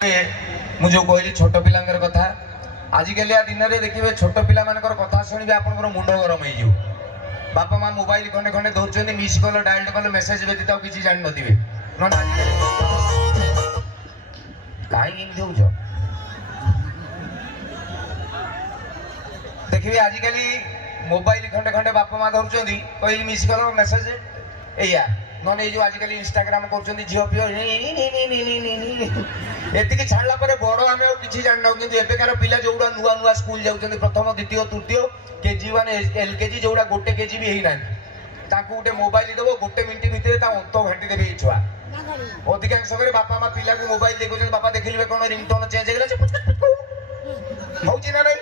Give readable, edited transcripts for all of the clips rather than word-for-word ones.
मुझे कहली छोट पिलांकर कथा आजिकालिया दिन में देखिए छोट पिला मानकर कथा शुणिबे आपनकर मुंड गरम हो बापा माँ मोबाइल खंडे खंडे धरछन मिस कल डायल कल मेसेज व्यतीत और किसी जान नथिबे कहीं होउछ देखिए आजिकल मोबाइल खंडे खंडे बापा माँ धरछन कहली मिस कल मेसेज एया नन ये जो आजिकल इंस्टाग्राम कर झील फील एति छाड़ा पर बड़ आम किसी जानना कि एबेकार पिला जो नुआ नुआ स्कूल जाऊँ प्रथम द्वितीय तृतीय केजी वन एलकेजी जो गोटे केजी भी होना गोटे मोबाइल दब गोटे मिनिट भितर अंत घाटी देवे छुआ अधिकांश बापा माँ पिला को मोबाइल देखुं बापा देखिले कौन रिंगटोन चेंज हो ना नहीं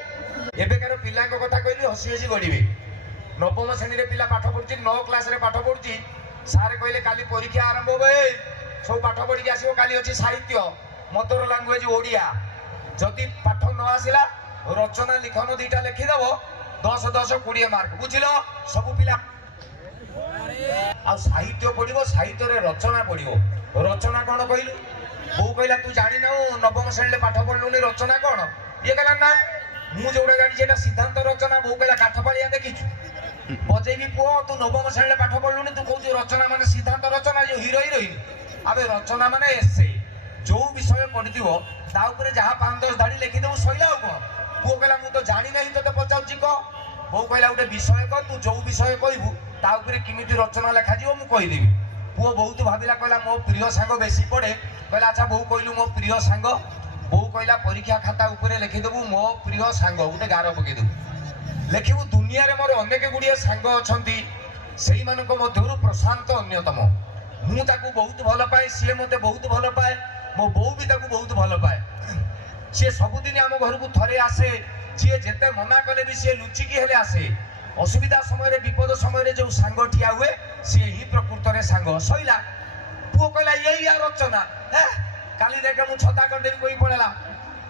एबेकार पिला कथा कहली हसी हसी गढ़े नवम श्रेणी में पिला पाठ पढ़ुची 9 क्लास रे पाठ पढ़ुची सारे कहले काली परीक्षा आरंभ हे सब पाठ पढ़ी आसो काली अच्छी साहित्य मदर लांगुएज ओडिया जदि पाठ न आसला रचना लिखन दुईटा लिखिदेव 10 10 20 मार्क बुझिल सब पिला आ साहित्य पढ़ो साहित्य रे रचना पढ़ो रचना कौन कहलु बो कहला तू जानी ना नवम श्रेणी पाठ पढ़लुनी रचना कौन ये कहला ना मु जोड़ा जानी सिद्धांत रचना बो कहला काठपाड़िया देखीछु बजेबी पुओ तू नवम श्रेणी पाठ पढ़लुनी तू कहू रचना माने सिद्धांत रचना जो हिरो हिरोइन आबे रचना माने एसे जो विषय पढ़िथिबो ता ऊपर जहा 5-10 धाड़ी लिखि देबो सइला हो कोन पुओ कहला मु तो जानि नाही तो पचाउची को बो कहला उठे विषय को तू जो विषय कहबू ता ऊपर किमिति रचना लिखा जीवो मु कहि देबी पुओ बहुत भाबिला कहला मो प्रिय सांग बेसी पढ़े कहला अच्छा बो कहलु मो प्रिय सांग बो कहला परीक्षा खाता ऊपर लिखि देबू मो प्रिय सांग उठे गारो पके देबू लिखिबू दुनिया रे मोर अनेक गुड़िया सांग अछंती सेही मानक मध्यरु प्रशांत अन्यतम मु ताकू बहुत भल पाए सी मते बहुत भल पाए मो बो भी ताकू बहुत भल पाए सी सबुदिन आम घर को थरे आसे जी जेते मना कले भी सी लुचिकी हेले आसे असुविधा समय विपद समय जो सांग ठिया हुए सी ही प्रकृत रे सांग सइला पुओ कहला यही आ रचना काली देखे मु छता कर देबी कोई पड़ेला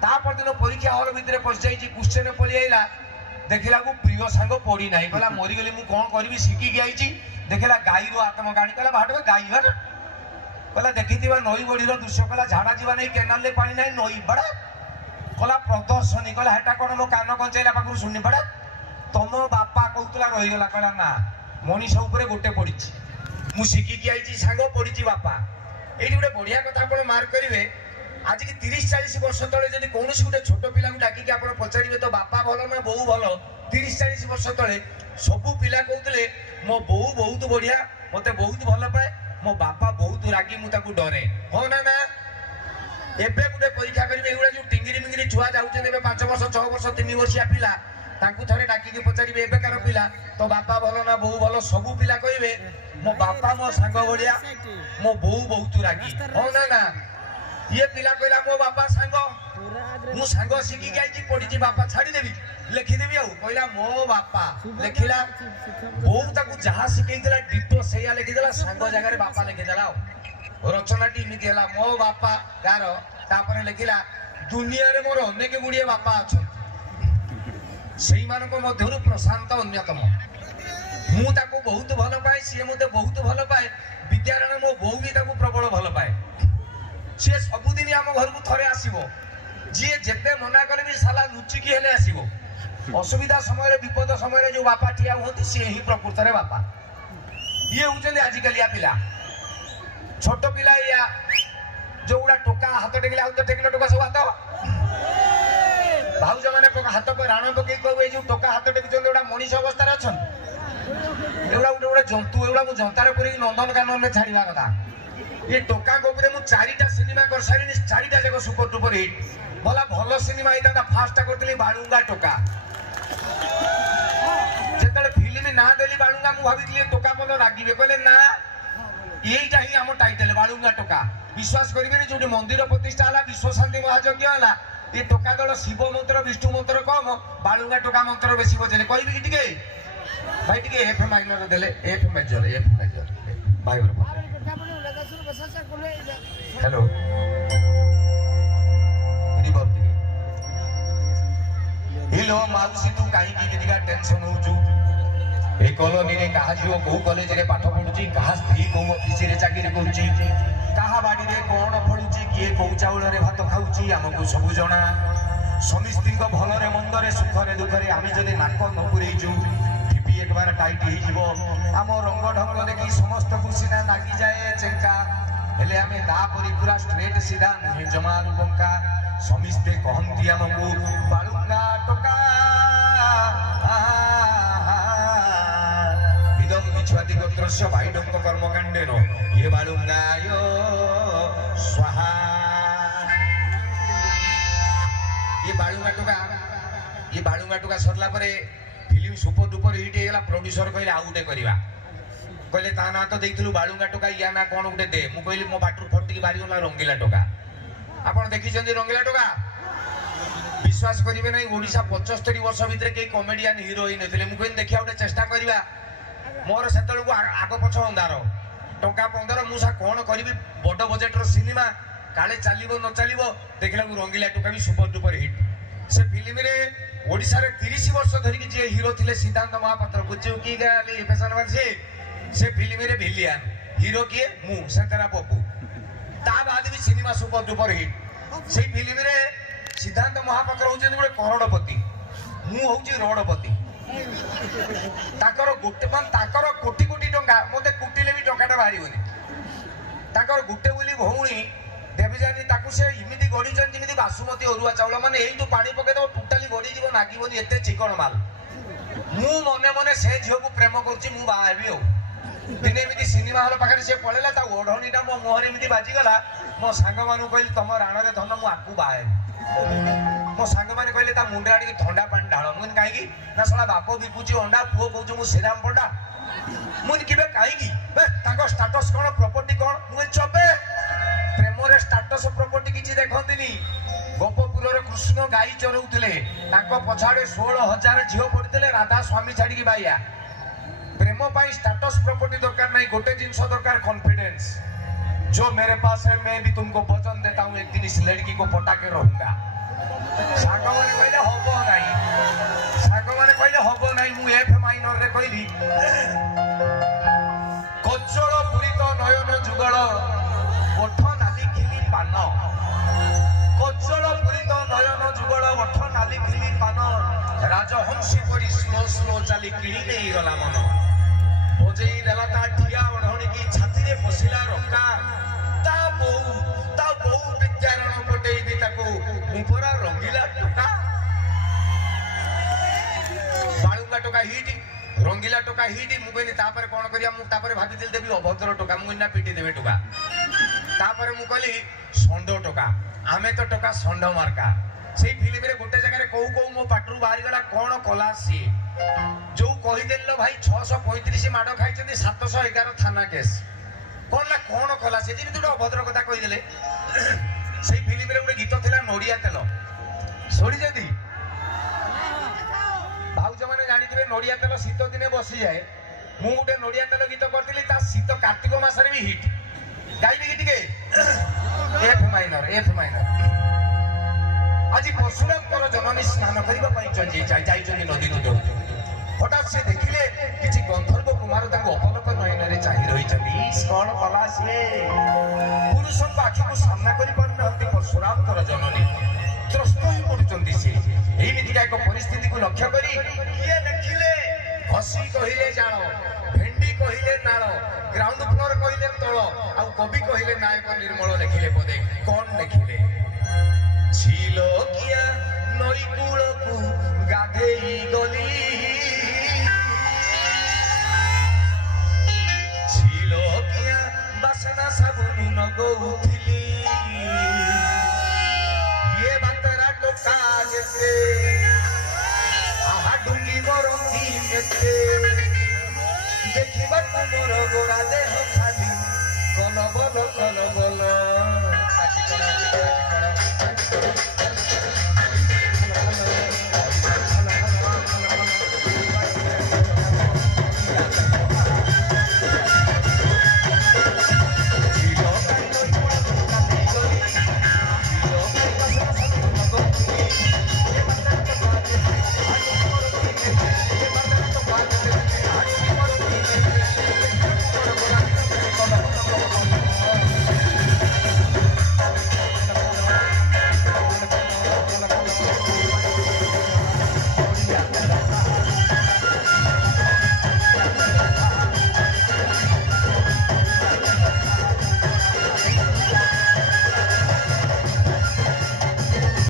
ता पर दिन परीक्षा हॉल भीतर पस जाई क्वेश्चन पड़ी आइला देखला को प्रिय सांग पड़ी नाही कहला मरी गली मु कोन करबी सिकी के आइची देखला गाई रो आत्म गाड़ी कहला भाटवे गाई हर कहला देखिथिबा नई बड़ी रो दृश्य कहला झाड़ा जीवा नहीं केनाल ले पानी नाही नई बड़ा कहला प्रदर्शनी कहला हेटा कोन मो कान कंचैला पाखु सुनी बड़ा तम बापा कहतला रही गला कहला ना मनीष ऊपर गोटे पड़ीची मु सिकी के आइची सांग पड़ीची बापा एठी गोटे बढ़िया कथा आपण मार्क करिवे आज की 30-40 वर्ष तले जदि कौन गोटे छोट पिला डाकिक आप पचारे तो बापा भल ना बो भल 30-40 वर्ष तले सबू पिला कहते मो बो बहुत बढ़िया मत बहुत भल पाए मो बापा बहुत रागी मुझे डरे हाँ ना ना एबे गोटे परीक्षा करेंगे एगुड़ा जो टिंगिरी मिंगिरी छुआ जाऊे 5 वर्ष 6 वर्ष 3 वर्षिया पिला थे डाकिक पचारे एबेकार पिला तो बापा भल ना बो भल सबू पिला कहे मो बापा मो सांग बढ़िया मो बो बहुत रागी हाँ ना ना ये पिला कहला मो बापा सांग मु सांग सिकी गाई पड़ी बापा छाड़ी देवी लिखिदेवी आउ कहला मो बापा लिखिला बो ताकू जहा शिखेइला डिटो सेया लिखिदेला सांग जगह बापा लिखिदेला रचना टी इमिति हला मो बापा गार तापर लिखिला दुनिया रे मोर अनेक गुड़िए बापा अछन सेही मानक मध्यरु प्रशांत अन्यतम मु ताकू बहुत भल पाए सी मते बहुत भल पाए विद्यारण मो बो भी ताकू प्रबल भल पाए सी सबुदिन आम घर को थे आसो जी जेते मना कले भी साला लुचिकी हेले आसो असुविधा समय विपद समय जो बापा ठिया होती सी ही प्रकृत रे बापा ये होचंदी आजिकालिया पिला छोट पिला या जो गुड़ा टोका हाथ टेकिले आउ तो टेकिले टोका सब हाथ भाउज माने हाथ पर राण पकई कहू जो टोका हाथ टेकिछन एटा मनीष अवस्था अछन एगुड़ा गोटे गोटे जंतु एगुड़ा मु जंतार कर नंदनकानन में छाड़वा कथा ये टोका गोबरे मु 4टा सिनेमा कर सारी 4टा जगह सुपर डुपर हिट भला भल सिनेमा होता फास्ट करतली बाळुंगा टोका जेतले फिल्म ना देली बाळुंगा मु भाबितली टोका बोल रागिबे कहले ना एईटा ही हम टाइटल बाळुंगा टोका विश्वास करिबेनी जोटी मंदिर प्रतिष्ठा हला विश्व शांति महायज्ञ हला ये टोका दल शिव मंत्र विष्णु मंत्र कम बाळुंगा टोका मंत्र बेसी बजेले कहबी कि टिके भाई टिके एफ माइनर देले एफ मेजर भाई बरोबर हेलो हेलो माउसी तू कहीं किदिका टेंशन होजु ए कॉलोनी रे कहा जीव को कॉलेज रे पाठ पढुची कहा स्त्री को ऑफिस रे चाकरी करूची काहा बाड़ी रे कोण फळुची किए कोउ चाउल रे भात खाउची हमकु सबु जणा समिस्तिंग भलरे मंदरे सुखरे दुखरे आमे जदि नाक न पुरेइजु टिपी एक बार टाइट ही जीवो आम रंग ढंग देखि समस्त खुशिना लागी जाए चेंका हेले आमे दा परी पूरा स्ट्रेट सीधा नुहे जमारू बंका समिस्ते कहंती हमकु बाळुंगा टोका इदम बिछुआति गोत्रस्य भाईडंक कर्मकाण्डेन ये बाळुंगाय स्वाहा ये बाळुंगा टोका सरला परे फिल्म सुपर डुपर हिट हेगला प्रोड्यूसर कहले आ गुटे करबा कहले ता ना तो देखिलु बाळुंगा टोका या ना कोन गुटे दे मु कहली मो बाटरू फटकी बारी गला रंगीला टोका आपण देखि जंदी रंगीला टोका विश्वास करिवे नै ओडिसा 75 वर्ष भितर के कॉमेडियन हीरोइन हेतले मु कहली देखिया गुटे चेष्टा करबा मोर सेतलको आगो पछ अंधार टोका 15 मुसा कोन करबी बड बजेट रो सिनेमा काले चलिबो न चलिबो देखिला रंगीला टोका भी सुपर डुपर हिट से फिल्म रे ओडिसा रे 30 वर्ष धरि के जे हीरो थिले सिद्धांत महापात्र बुझियो की गाले फैशन वासे से फिल्म रे भिलियन हीरो किए मु शंकरा पप्पू ता बाद भी सिनेमा सुपर डुपर हिट से फिल्म रे सिद्धांत महापात्र होचे गोटे करोड़पति मु होची रोडपति ताकर गोटे मन ताकर कोटी कोटी टंका मते कुटिले भी टंकाटा बाहरिबोनी ताकर गुटे बोली भौणी देवजानी ताकू से इमिति गड़ी जन जिमिति बासुमती अरुआ चावल माने एई जो पानी पके तो टोटली गड़ी जीव नागिबोनी एते चिकन माल मु मने मने से झियो को प्रेम करछि मु बाहाबी हो दिने एमिति सिनेमा हॉल पाखरे से पळेला ता ओढणीटा मो मोहरे एमिति बाजी गला मो सांग मानु कहली तम राणा रे धन मु आकू बाहाबी मो सांग माने कहले ता मुंडे आडी ठंडा पानी ढाळ मुन काहे की ना सला बापो बिकुची अंडा पुओ कहउछु मु श्रीराम पंडा मुन किबे काहे की बे ताको स्टेटस कोन प्रॉपर्टी कोन मु चबे प्रेम रे स्टेटस प्रॉपर्टी किछि देखंतिनी गोपपुर रे कृष्ण गाई चरउतले ताको पछाडे 16000 झियो पड़ितले राधा स्वामी छाडी की बाइया प्रेम पाई स्टेटस प्रॉपर्टी दरकार नहीं गोटे जिंस दरकार कॉन्फिडेंस जो मेरे पास है मैं भी तुमको वचन देता हूं एक दिन इस लड़की को पटा के रहूंगा सागो माने कहले होबो नहीं मु एफ माइनर रे कहली कोचळ पुरित नयन जुगळ ओठ नाली खिली पान कोचळ पुरित नयन जुगळ ओठ नाली खिली पान राजहंसी परी स्लो स्लो चली किणी नहीं गला मन बजेई देला ता ठिया ओढणी की छाती रे बसिला रका ता बहु विद्यारण पटेई दी ताको मुपरा रंगीला टोका बाळुंगा टोका हिट रंगीला टोका हिट मु कहनी तापर कोन करिया मु तापर भाबी दिल देबी अभद्र टोका मु इना पिटी देबे टोका तापर मु कहली संडो टोका आमे तो टोका संडो मार्का सेई फिल्म रे गोटे जगह रे कहू कहू मो पाटरू बाहरी गला कोन कला सी जो कहि देल्लो भाई 635 माडो खाइछथि 711 थाना केस कोन कला सी जेमि तो अभद्र कथा कहि देले सेई फिल्म रे गोटे गीत थिला नोडिया तेल सोडी जदी भाउज माने जानि थिबे नोडिया तेल शीत दिने बसी जाए मु गोटे नोडिया तेल गीत करथिली ता शीत कार्तिक मास रे भी हिट गाइबे की टिके एफ माइनर आज परशुराम जननी स्नान करबा पई जाई नदी को हठात से देखिले किछि गंधर्व कुमार ताको अपलक नयन रे चाहि रही छथि कोन कला से पुरुषन आखि को सामना करि परनहति परशुराम जननी त्रस्त होई पड़ुचंती से एही मिथिका एक परिस्थिति को लक्ष्य करी किए लिखिले हसी कहिले जानो भेंडी कहिले नाळ ग्राउंड फ्लोर कहिले तळ आ कवि कहिले नायक निर्मल लिखिले पदे कोन लिखिले छिलो किया नई कूलकू गाधेई गली छिलो किया बासना साबुन नगौथिली ये बातरा टोका जेते आहा डुंगी मरंती मेते देखिबा तुमर गोरा देह खाली कलबल कल